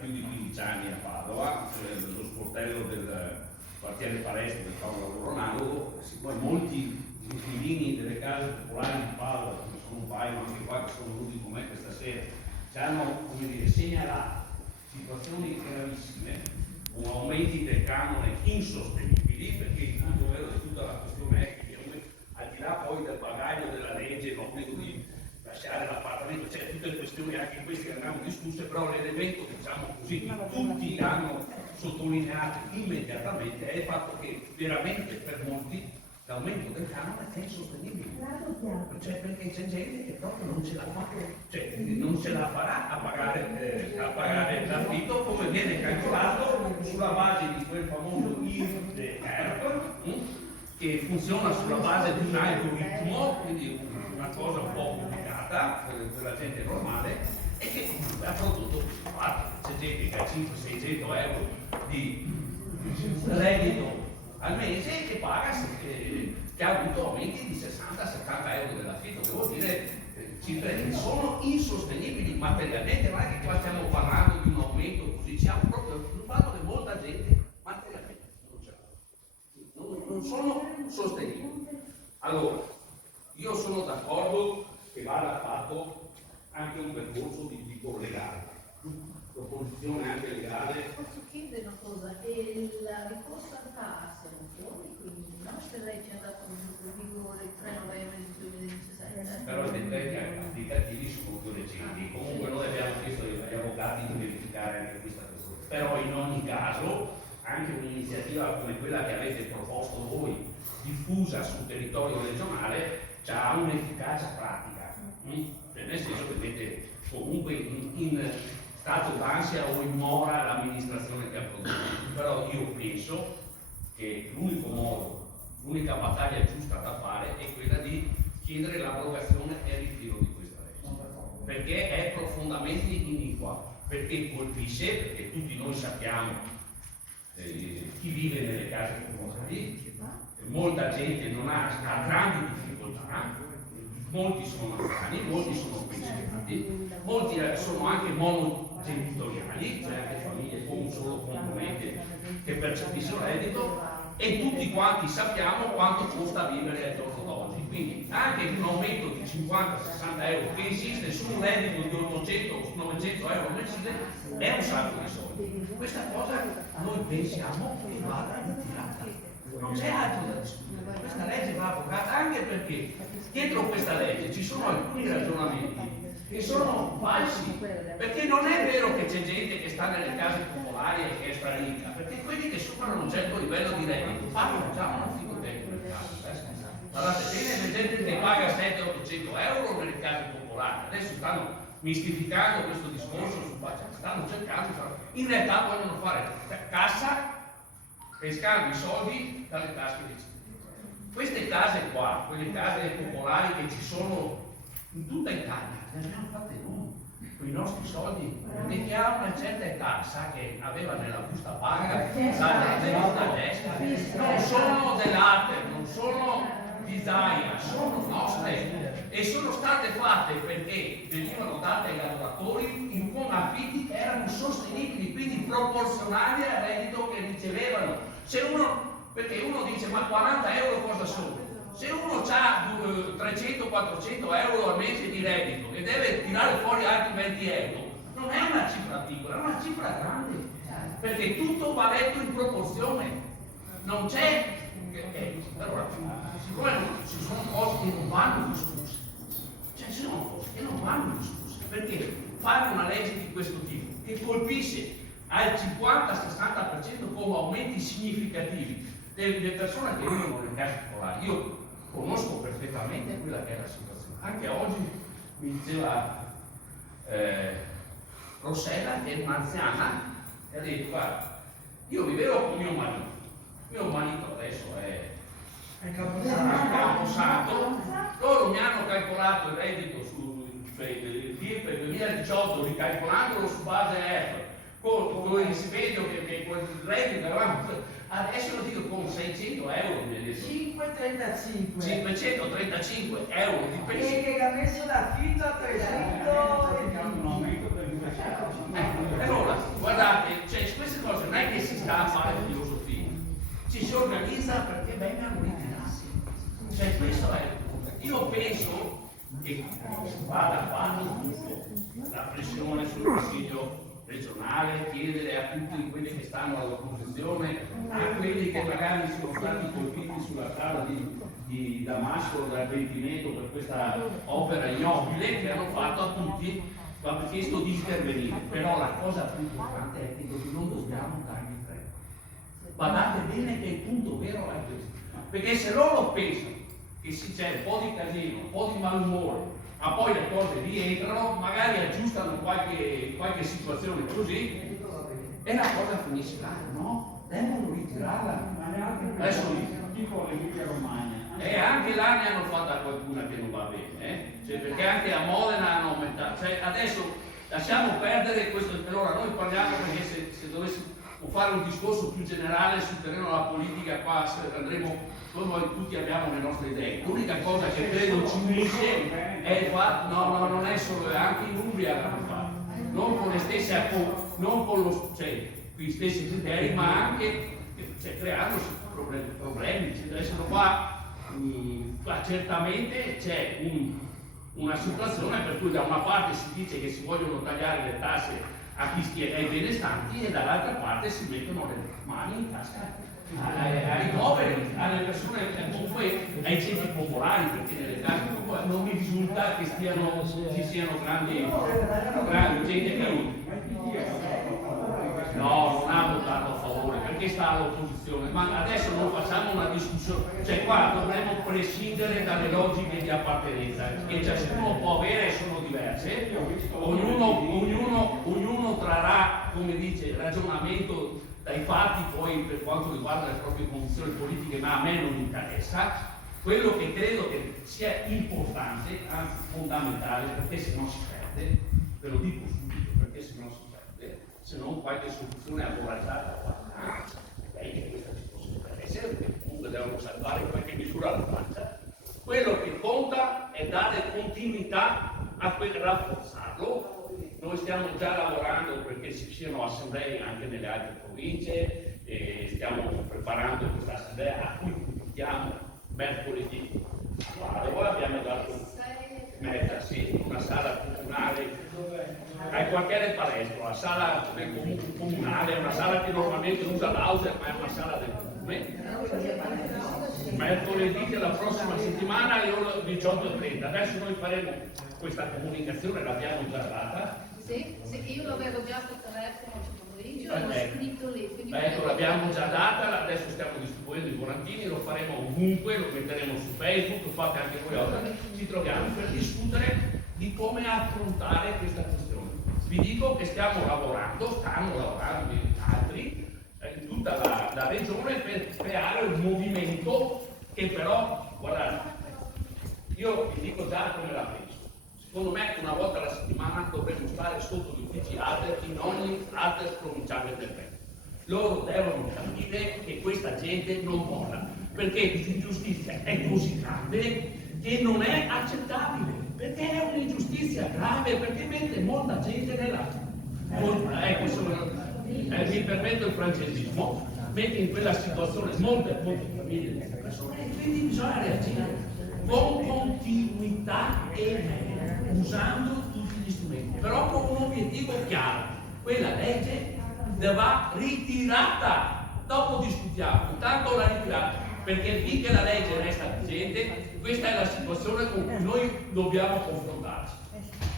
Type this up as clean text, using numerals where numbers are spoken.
più di 15 anni a Padova, lo sportello del quartiere Palestra che fa un lavoro analogo. Siccome molti inquilini delle case popolari di Padova, ce ne sono un paio anche qua che sono venuti con me questa sera, ci hanno, come dire, segnalato situazioni gravissime con aumenti del canone insostenibili, perché il punto vero di tutta la questione è che al di là poi del bagaglio della legge, l'obbligo di lasciare l'appartamento, c'è tutte le questioni anche queste che abbiamo discusse, però l'elemento, diciamo così, che tutti hanno sottolineato immediatamente è il fatto che veramente per molti l'aumento del canone è insostenibile. Cioè, perché c'è gente che proprio non ce la fa, cioè non ce la farà a pagare l'affitto, come viene calcolato sulla base di quel famoso IRPEF, che funziona sulla base di un algoritmo, quindi una cosa un po' complicata per la gente normale, e che comunque ha prodotto questo fatto. C'è gente che ha 500-600 euro di reddito al mese che paga, che ha avuto aumenti di 60-70 euro dell'affitto, che vuol dire cifre che sono insostenibili materialmente. Non è che qua stiamo parlando di un aumento così, siamo proprio parlando di molta gente materialmente non ce l'ha, non sono sostenibili. Allora, io sono d'accordo che vada fatto anche un percorso di tipo legale, proposizione anche legale. Posso chiedere una cosa, il ricorso al TAR se funzioni, quindi no, se lei ci ha dato un vigore il 3 novembre del 2017. Però i dettagli applicativi sono più recenti, comunque noi abbiamo chiesto agli avvocati di verificare anche questa questione. Però in ogni caso anche un'iniziativa come quella che avete proposto voi, diffusa sul territorio regionale, ha un'efficacia pratica, nel senso che mette comunque in stato d'ansia o in mora l'amministrazione che ha prodotto. Però io penso che l'unico modo, l'unica battaglia giusta da fare è quella di chiedere l'abrogazione e il ritiro di questa legge, perché è profondamente iniqua, perché colpisce, perché tutti noi sappiamo chi vive nelle case popolari, molta gente non ha grandi difficoltà, molti sono anziani, molti sono pensionati, molti sono anche monogenitoriali, cioè anche famiglie con un solo componente che percepisce un reddito, e tutti quanti sappiamo quanto costa vivere al giorno d'oggi. Quindi anche un aumento di 50-60 euro che esiste su un reddito di 800-900 euro al mese è un sacco di soldi. Questa cosa noi pensiamo che vada ritirata, non c'è altro da discutere. Questa legge va abrogata, anche perché dietro questa legge ci sono alcuni ragionamenti che sono falsi, perché non è vero che c'è gente che sta nelle case popolari e che è straricca, perché quelli che superano un certo livello di reddito pagano già un affitto tecnico in casa. Guardate bene, vedete che paga 700-800 euro nelle case popolari. Adesso stanno mistificando questo discorso, stanno cercando di fare. In realtà vogliono fare cassa, pescando i soldi dalle tasche dei cittadini. Queste case qua, quelle case popolari che ci sono in tutta Italia, le abbiamo fatte noi, con i nostri soldi, perché chi ha una certa età sa che aveva nella busta paga, sa che nella destra, non sono dell'arte, non sono di Zaia, sono nostre, e sono state fatte perché venivano date ai lavoratori con affitti che erano sostenibili, quindi proporzionali al reddito che ricevevano. Se perché uno dice, ma 40 euro cosa sono? Se uno ha 300-400 euro al mese di reddito e deve tirare fuori altri 20 euro, non è una cifra piccola, è una cifra grande, perché tutto va letto in proporzione. Non c'è. Allora, siccome ci sono cose che non vanno discusse, cioè ci sono cose che non vanno discusse, perché fare una legge di questo tipo che colpisce al 50-60% con aumenti significativi delle persone che vivono nelle case popolari. Io conosco perfettamente quella che è la situazione. Anche oggi mi diceva Rossella, che è un'anziana, e ha detto, guarda, io vivevo con mio marito adesso è Camposanto, loro mi hanno calcolato il reddito il PIL 2018, ricalcolandolo su base ERP, con il stipendio che quel reddito che avevamo, adesso lo dico con 600 euro 535 euro di pensione, che ha messo l'affitto a 300 allora penso che vada fatto tutto, la pressione sul Consiglio regionale, chiedere a tutti quelli che stanno all'opposizione, a quelli che magari sono stati colpiti sulla strada di Damasco dal pentimento per questa opera ignobile, che hanno fatto a tutti, hanno chiesto di intervenire. Però la cosa più importante è che non dobbiamo dargli fretta. Badate bene che il punto vero è questo, perché se loro pensano che c'è un po' di casino, un po' di malumore, ma poi le cose rientrano, magari aggiustano qualche situazione così e la cosa finisce là, no? Devono ritirarla. Ma neanche Adesso tipo l'Emilia Romagna. e anche là ne hanno fatta qualcuna che non va bene, cioè, perché anche a Modena hanno aumentato. Cioè, adesso lasciamo perdere questo, per ora noi parliamo, perché se dovessimo fare un discorso più generale sul terreno della politica, qua andremo. Noi tutti abbiamo le nostre idee. L'unica cosa che credo ci unisce è il fatto, no, non è solo, anche in Umbria l'hanno fatto, non con le stesse, non con gli stessi criteri, ma anche creandosi problemi. Adesso qua certamente c'è una situazione per cui da una parte si dice che si vogliono tagliare le tasse a chi è ai benestanti e dall'altra parte si mettono le mani in tasca ai poveri, alle persone, comunque ai ceti popolari, perché nelle case non mi risulta che ci siano grandi gente che no, non ha votato a favore perché sta all'opposizione, ma adesso non facciamo una discussione, cioè qua dovremmo prescindere dalle logiche di appartenenza che ciascuno può avere e sono diverse, ognuno trarrà, come dice, ragionamento dai fatti poi per quanto riguarda le proprie condizioni politiche, ma a me non interessa. Quello che credo che sia importante, anzi fondamentale, perché se no si perde, ve lo dico subito, perché se no si perde, se non qualche soluzione avvoraggiata che questa ci possa essere, perché comunque devono salvare qualche misura alla faccia. Quello che conta è dare continuità a rafforzarlo. Noi stiamo già lavorando perché ci siano assemblee anche nelle altre province, e stiamo preparando questa assemblea a cui invitiamo mercoledì. Ora abbiamo dato una sala comunale al quartiere Palestro, la sala comunale, una sala che normalmente usa l'Auser, ma è una sala del comune. Mercoledì della prossima settimana alle ore 18:30. Adesso noi faremo questa comunicazione, l'abbiamo già data. Sì, io l'avevo già sul telefono oggi pomeriggio, l'ho scritto lì. Ecco, l'abbiamo già data, adesso stiamo distribuendo i volantini, lo faremo ovunque, lo metteremo su Facebook, lo fate anche voi oggi. Ci troviamo per discutere di come affrontare questa questione. Vi dico che stanno lavorando altri, in tutta la regione per creare un movimento che però, guardate, io vi dico già come la penso. Secondo me una volta alla settimana dovremmo stare sotto gli uffici ATER in ogni ATER provinciale del Veneto. Loro devono capire che questa gente non molla, perché l'ingiustizia è così grande che non è accettabile, perché è un'ingiustizia grave, perché mette molta gente mi permetto il francesismo, mette in quella situazione molte famiglie e persone, e quindi bisogna reagire con continuità e usando tutti gli strumenti, però con un obiettivo chiaro: quella legge va ritirata. Dopo discutiamo, intanto la ritirata, perché finché la legge resta vigente, questa è la situazione con cui noi dobbiamo confrontarci.